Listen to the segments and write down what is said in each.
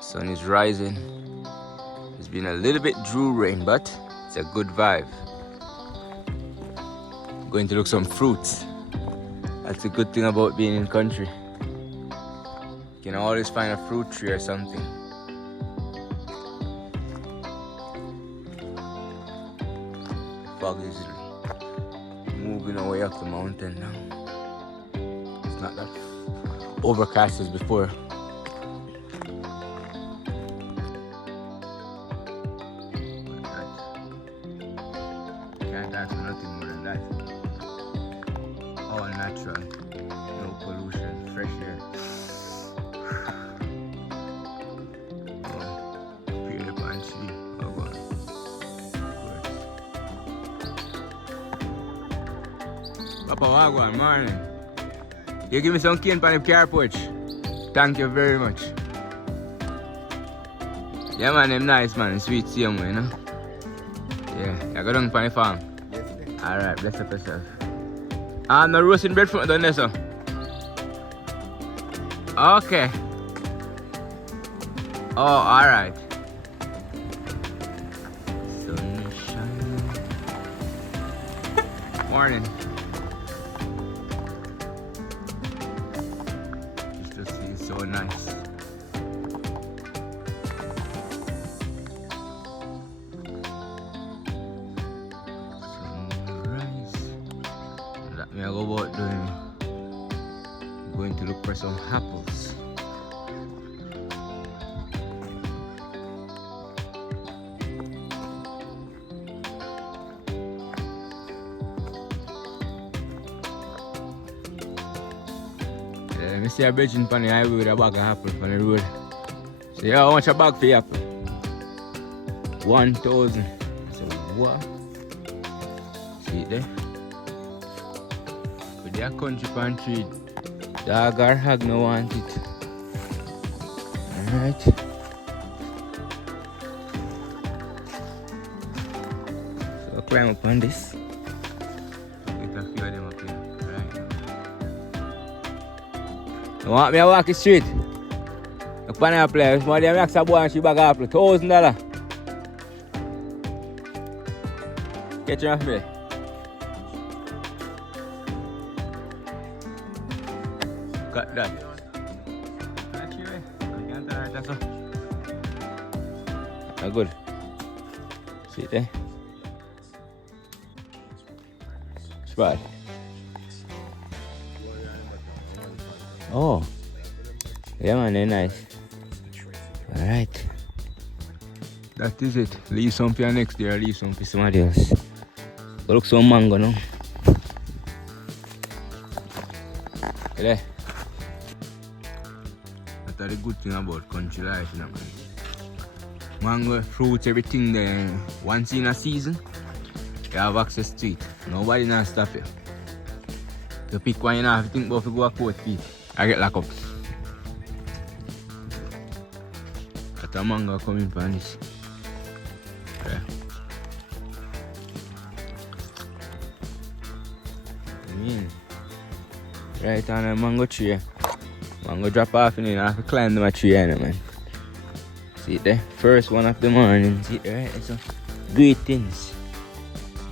Sun is rising. It's been a little bit drew rain, but it's a good vibe. Going to look some fruits. That's a good thing about being in country. You can always find a fruit tree or something. Fog is moving away up the mountain now. It's not that overcast as before. Can't ask for nothing more than that. All natural, no pollution, fresh air. Pure punchy. Oh God. Papa Wagwan, morning. You give me some cane pan the car porch. Thank you very much. Yeah man, them nice man, sweet same way, you know? Yeah, I go down pan the farm. Alright, bless up yourself. I'm not roasting bread from down there, sir. Okay. Oh, alright. Sun is shining. Morning. Just to see, it's so nice. That me I go about doing. I'm going to look for some apples. Let me see a bridge on the highway with a bag of apples on the road. So yeah, how much a bag for the apple? 1,000. So what? See it there? With their country pan tree, dog or hog no want it. Alright. So I'll climb up on this. Get a few of them up here. Right. You want me to walk the street? Look on that place. One day I ask a boy and she bag apple. $1,000. Catch her off me. Got that. That's good. See it there? Spot. Oh. Yeah man, they're nice. Alright. That is it. Leave some for next year, leave some for somebody else. Go look some mango now. There. That's the good thing about country life, you know, man. Mango, fruits, everything there. Once in a season, you have access to it. Nobody not stop you. You pick one, you know, if you think about to go a court feet, I get locked up. That's a mango coming from this. Yeah. Right on a mango tree. Mango drop off and then I have to climb the tree, you know, man. See it there? First one of the morning. See it right? It's a great things.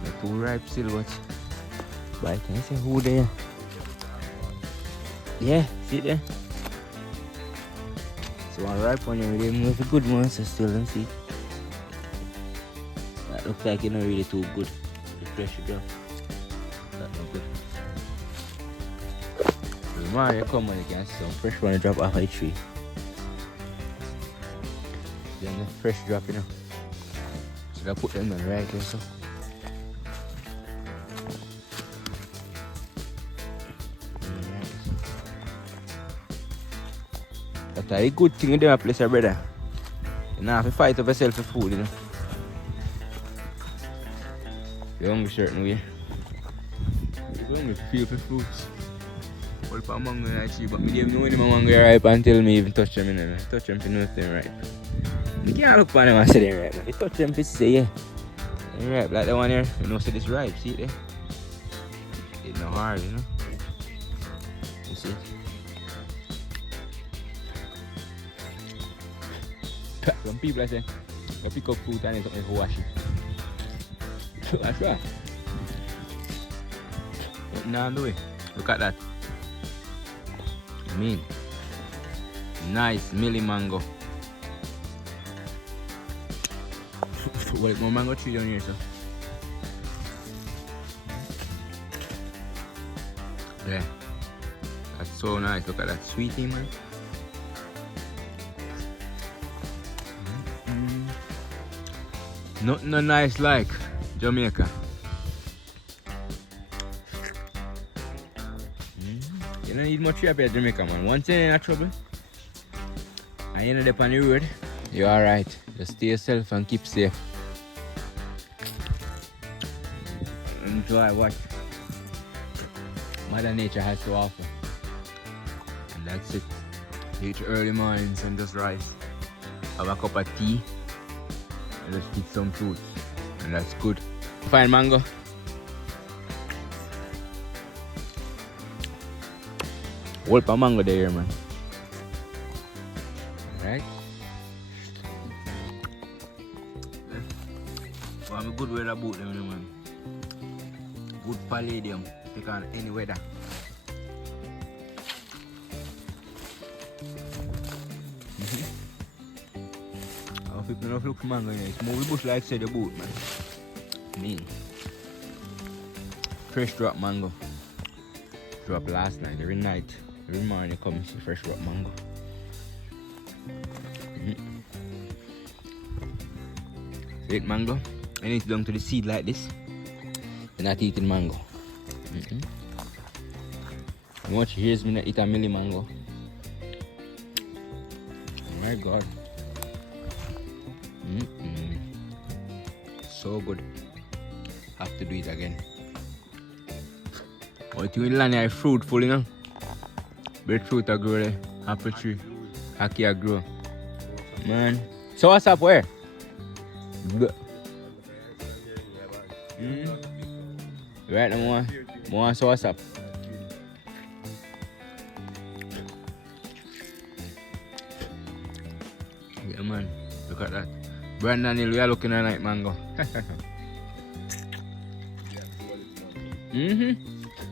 The two ripe still, but bite. I say who there? Yeah, see it there? So one ripe one, you really with a good one, so still don't see it. That looks like it's not really too good. The pressure drop. That not good. Tomorrow you come and you can see some fresh one drop off the tree. Then the fresh drop, you know. So I put them on right there, so. That's a good thing you do a place, brother. You don't have to fight over yourself for food, you know. You're hungry certain way. You're hungry to feel for fruits. All for mango and cheese, but I don't know when my mango are ripe until me even touch them, you know. Touch them to know if they're ripe. You can't look on them and say they're ripe. You touch them to say, yeah, they're ripe. Like the one here, you know, say this ripe, see it there? It's not hard, you know. You see it? Some people I say, go pick up fruit and it's wash it. That's right. Now do it. Look at that. I mean, nice millie mango. Wait, more mango tree down here, sir. Yeah, that's so nice. Look at that sweetie, man. Nothing no nice like Jamaica. You don't need much up here, Jamaica, man. Once you're in trouble and you're not up on the road, you're alright. Just stay safe and keep safe. Enjoy what Mother Nature has to offer. And that's it. Eat early mornings and just rise. Have a cup of tea. And just eat some fruits. And that's good. Fine mango. Whole of mango there, man. Alright? Well, I'm a good weather boot them, man. Good palladium. Take on any weather. People don't look for mango in it. It's more bush like said the boot, man. Mean. Fresh drop mango. Drop last night, every night. Every morning come see fresh drop mango. Eat mango. And it's down to the seed like this. You're not eating mango. Watch, here's me not eat a millie mango. Oh my God. So good. Have to do it again. What you in land is fruitful, you know? Beetroot a grow there, apple tree, ackee a grow. Man. So what's up where? Right now, more so what's up? Yeah, man. Look at that. Brandon Hill, we are looking at night mango.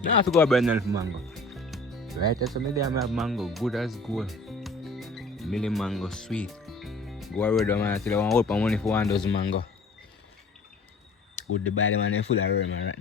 Now I have to go to Brandon for mango. Right, that's something I have mango, good as gold. Millie mango, sweet. Go around the man till I want to open money for 1 dozen mango. Good the body man, full of room, right?